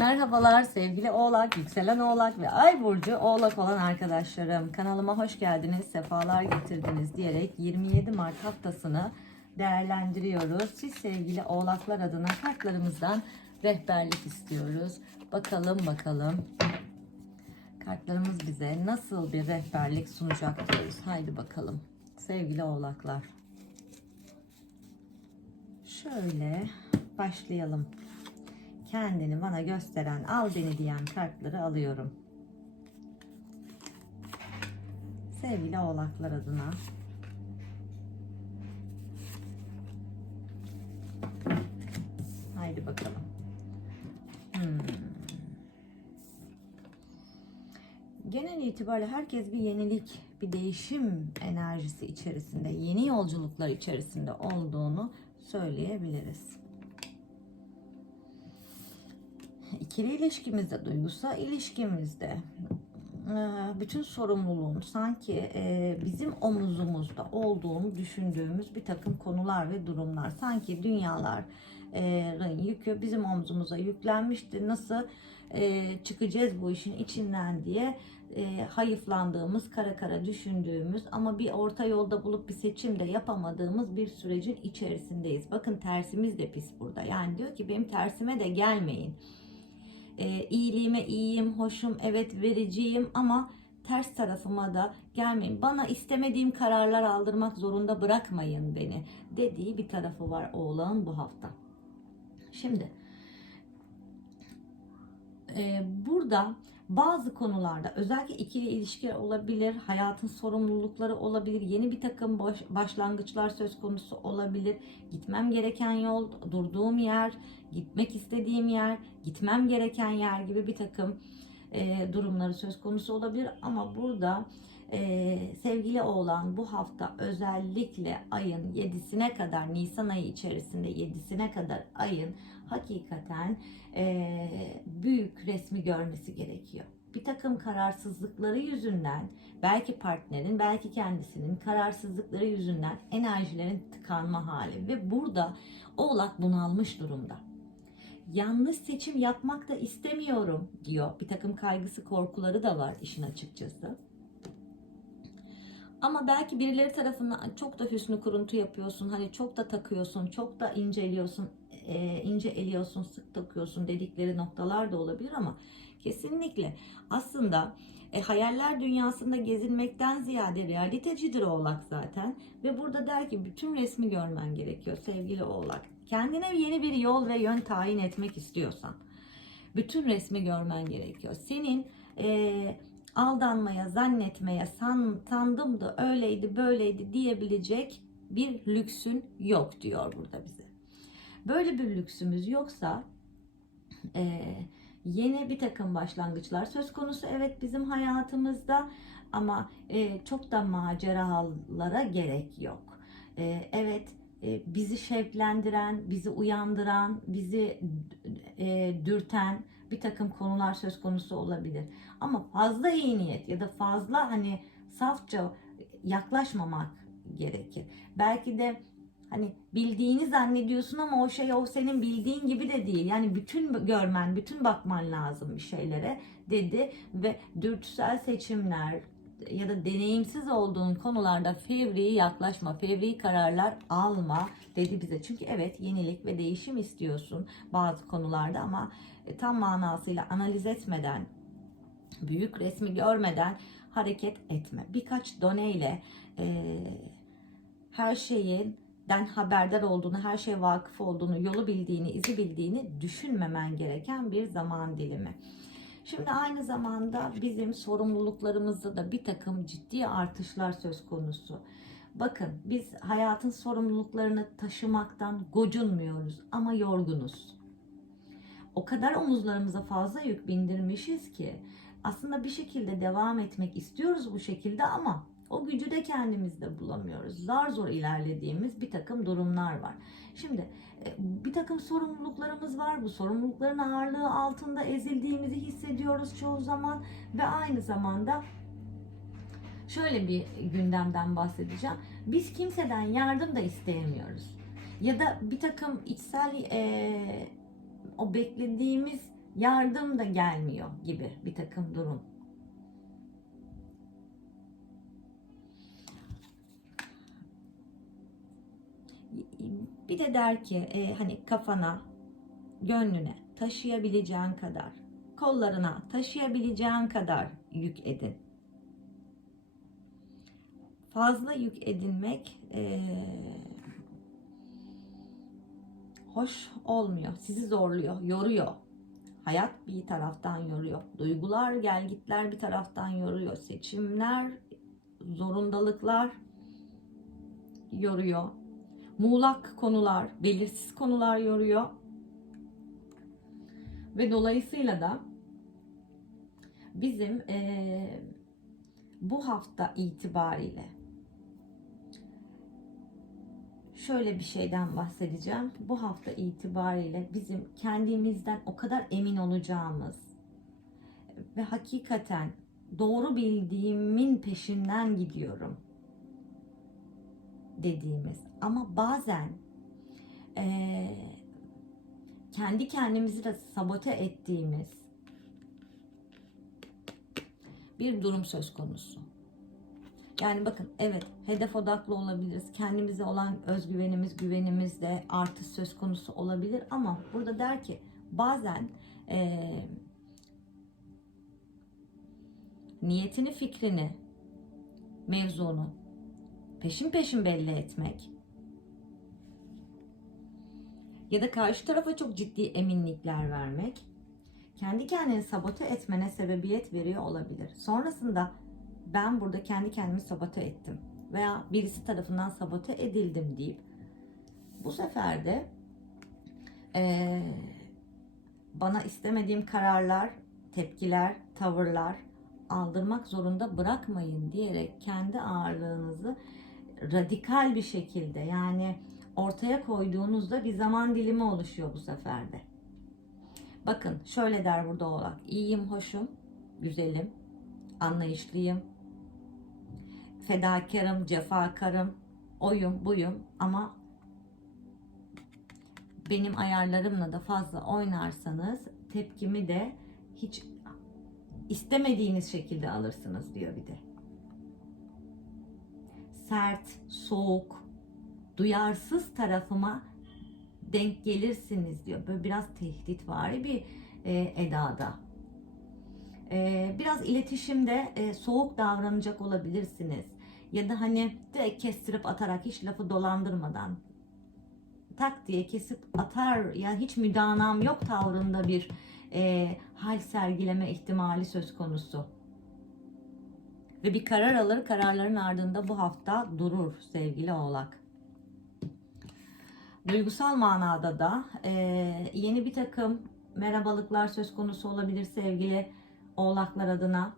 Merhabalar sevgili Oğlak, yükselen Oğlak ve Ay Burcu Oğlak olan arkadaşlarım. Kanalıma hoş geldiniz, sefalar getirdiniz diyerek 27 Mart haftasını değerlendiriyoruz. Siz sevgili Oğlaklar adına kartlarımızdan rehberlik istiyoruz. Bakalım bakalım kartlarımız bize nasıl bir rehberlik sunacak diyoruz. Haydi bakalım sevgili Oğlaklar. Şöyle başlayalım kendini bana gösteren al beni diyen kartları alıyorum. Sevgili oğlaklar adına haydi bakalım. Hmm. Genel itibariyle herkes bir yenilik, bir değişim enerjisi içerisinde, yeni yolculuklar içerisinde olduğunu söyleyebiliriz. İkili ilişkimizde, duygusal ilişkimizde e, bütün sorumluluğun sanki e, bizim omuzumuzda olduğunu düşündüğümüz bir takım konular ve durumlar. Sanki dünyaların yükü bizim omzumuza yüklenmişti. Nasıl e, çıkacağız bu işin içinden diye hayıflandığımız, kara kara düşündüğümüz ama bir orta yolda bulup bir seçim de yapamadığımız bir sürecin içerisindeyiz. Bakın tersimiz de pis burada. Yani diyor ki benim tersime de gelmeyin e, iyiliğime iyiyim, hoşum, evet vericiyim ama ters tarafıma da gelmeyin. Bana istemediğim kararlar aldırmak zorunda bırakmayın beni dediği bir tarafı var oğlağın bu hafta. Şimdi e, burada bazı konularda özellikle ikili ilişkiler olabilir, hayatın sorumlulukları olabilir, yeni bir takım baş, başlangıçlar söz konusu olabilir. Gitmem gereken yol, durduğum yer, gitmek istediğim yer, gitmem gereken yer gibi bir takım e, durumları söz konusu olabilir. Ama burada e, sevgili oğlan bu hafta özellikle ayın 7'sine kadar Nisan ayı içerisinde 7'sine kadar ayın hakikaten e, büyük resmi görmesi gerekiyor. Bir takım kararsızlıkları yüzünden belki partnerin belki kendisinin kararsızlıkları yüzünden enerjilerin tıkanma hali ve burada oğlak bunalmış durumda. Yanlış seçim yapmak da istemiyorum diyor. Bir takım kaygısı korkuları da var işin açıkçası. Ama belki birileri tarafından çok da hüsnü kuruntu yapıyorsun. Hani çok da takıyorsun, çok da inceliyorsun, e, ince eliyorsun, sık takıyorsun dedikleri noktalar da olabilir ama kesinlikle aslında e, hayaller dünyasında gezinmekten ziyade realitecidir oğlak zaten ve burada der ki bütün resmi görmen gerekiyor sevgili oğlak. Kendine yeni bir yol ve yön tayin etmek istiyorsan bütün resmi görmen gerekiyor. Senin e, aldanmaya, zannetmeye, san, sandım da öyleydi, böyleydi diyebilecek bir lüksün yok diyor burada bize. Böyle bir lüksümüz yoksa e, yeni bir takım başlangıçlar söz konusu. Evet bizim hayatımızda ama e, çok da maceralara gerek yok. E, evet e, bizi şevklendiren, bizi uyandıran, bizi e, dürten bir takım konular söz konusu olabilir. Ama fazla iyi niyet ya da fazla hani safça yaklaşmamak gerekir. Belki de hani bildiğini zannediyorsun ama o şey o senin bildiğin gibi de değil. Yani bütün görmen, bütün bakman lazım bir şeylere dedi ve dürtüsel seçimler ya da deneyimsiz olduğun konularda fevri yaklaşma, fevri kararlar alma dedi bize. Çünkü evet yenilik ve değişim istiyorsun bazı konularda ama e, tam manasıyla analiz etmeden, büyük resmi görmeden hareket etme. Birkaç doneyle e, her şeyin den haberdar olduğunu, her şeye vakıf olduğunu, yolu bildiğini, izi bildiğini düşünmemen gereken bir zaman dilimi. Şimdi aynı zamanda bizim sorumluluklarımızda da bir takım ciddi artışlar söz konusu. Bakın biz hayatın sorumluluklarını taşımaktan gocunmuyoruz ama yorgunuz. O kadar omuzlarımıza fazla yük bindirmişiz ki aslında bir şekilde devam etmek istiyoruz bu şekilde ama o gücü de kendimizde bulamıyoruz. Zar zor ilerlediğimiz bir takım durumlar var. Şimdi e, bir takım sorumluluklarımız var. Bu sorumlulukların ağırlığı altında ezildiğimizi hissediyoruz çoğu zaman ve aynı zamanda şöyle bir gündemden bahsedeceğim. Biz kimseden yardım da isteyemiyoruz. Ya da bir takım içsel e, o beklediğimiz yardım da gelmiyor gibi bir takım durum. Bir de der ki e, hani kafana, gönlüne taşıyabileceğin kadar, kollarına taşıyabileceğin kadar yük edin. Fazla yük edinmek e, hoş olmuyor. Sizi zorluyor, yoruyor. Hayat bir taraftan yoruyor. Duygular, gelgitler bir taraftan yoruyor. Seçimler, zorundalıklar yoruyor. Muğlak konular, belirsiz konular yoruyor. Ve dolayısıyla da bizim eee, bu hafta itibariyle şöyle bir şeyden bahsedeceğim. Bu hafta itibariyle bizim kendimizden o kadar emin olacağımız ve hakikaten doğru bildiğimin peşinden gidiyorum dediğimiz ama bazen eee, kendi kendimizi de sabote ettiğimiz bir durum söz konusu. Yani bakın evet hedef odaklı olabiliriz. Kendimize olan özgüvenimiz, güvenimiz de artış söz konusu olabilir ama burada der ki bazen eee, niyetini, fikrini, mevzunu peşin peşin belli etmek ya da karşı tarafa çok ciddi eminlikler vermek kendi kendini sabote etmene sebebiyet veriyor olabilir. Sonrasında ben burada kendi kendimi sabote ettim veya birisi tarafından sabote edildim deyip bu sefer de eee, bana istemediğim kararlar, tepkiler, tavırlar aldırmak zorunda bırakmayın diyerek kendi ağırlığınızı radikal bir şekilde yani ortaya koyduğunuzda bir zaman dilimi oluşuyor bu sefer de. Bakın şöyle der burada olarak. İyiyim, hoşum, güzelim, anlayışlıyım, fedakarım, cefakarım, oyum, buyum ama benim ayarlarımla da fazla oynarsanız tepkimi de hiç istemediğiniz şekilde alırsınız diyor bir de. Sert, soğuk, duyarsız tarafıma denk gelirsiniz diyor. Böyle biraz tehditvari bir e, edada. E, biraz iletişimde e, soğuk davranacak olabilirsiniz. Ya da hani direkt kestirip atarak hiç lafı dolandırmadan tak diye kesip atar ya hiç müdanam yok tavrında bir e, hal sergileme ihtimali söz konusu. Ve bir karar alır kararların ardında bu hafta durur sevgili oğlak. Duygusal manada da e, yeni bir takım merhabalıklar söz konusu olabilir sevgili oğlaklar adına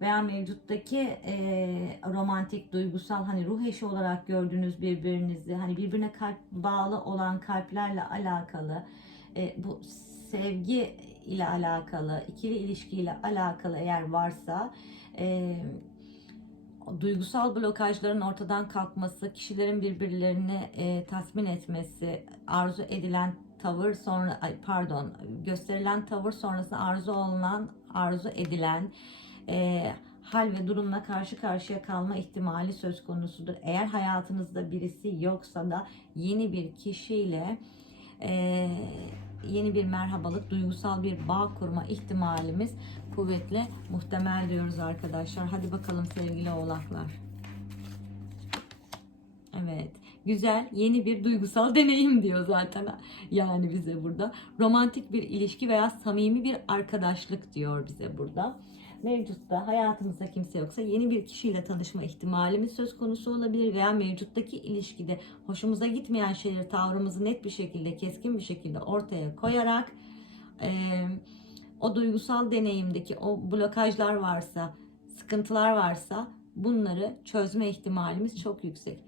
veya mevcuttaki e, romantik, duygusal hani ruh eşi olarak gördüğünüz birbirinizi hani birbirine kalp bağlı olan kalplerle alakalı e, bu sevgi ile alakalı, ikili ilişkiyle alakalı eğer varsa e, duygusal blokajların ortadan kalkması, kişilerin birbirlerini e, tatmin etmesi, arzu edilen tavır sonra pardon gösterilen tavır sonrasında arzu olunan, arzu edilen e, hal ve durumla karşı karşıya kalma ihtimali söz konusudur. Eğer hayatınızda birisi yoksa da yeni bir kişiyle e, yeni bir merhabalık, duygusal bir bağ kurma ihtimalimiz kuvvetli muhtemel diyoruz arkadaşlar. Hadi bakalım sevgili oğlaklar. Evet. Güzel, yeni bir duygusal deneyim diyor zaten. Yani bize burada. Romantik bir ilişki veya samimi bir arkadaşlık diyor bize burada. Mevcutta hayatımızda kimse yoksa yeni bir kişiyle tanışma ihtimalimiz söz konusu olabilir veya mevcuttaki ilişkide hoşumuza gitmeyen şeyleri tavrımızı net bir şekilde, keskin bir şekilde ortaya koyarak eee o duygusal deneyimdeki o blokajlar varsa, sıkıntılar varsa bunları çözme ihtimalimiz çok yüksek.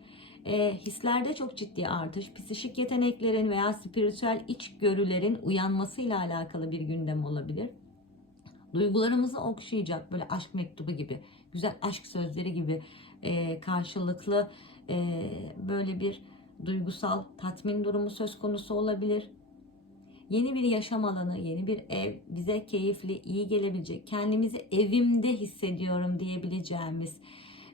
E, hislerde çok ciddi artış, psikik yeteneklerin veya spiritüel içgörülerin uyanmasıyla alakalı bir gündem olabilir. Duygularımızı okşayacak böyle aşk mektubu gibi, güzel aşk sözleri gibi e, karşılıklı e, böyle bir duygusal tatmin durumu söz konusu olabilir yeni bir yaşam alanı, yeni bir ev bize keyifli, iyi gelebilecek, kendimizi evimde hissediyorum diyebileceğimiz,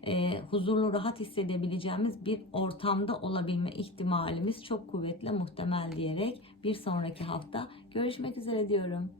e, huzurlu, rahat hissedebileceğimiz bir ortamda olabilme ihtimalimiz çok kuvvetli, muhtemel diyerek bir sonraki hafta görüşmek üzere diyorum.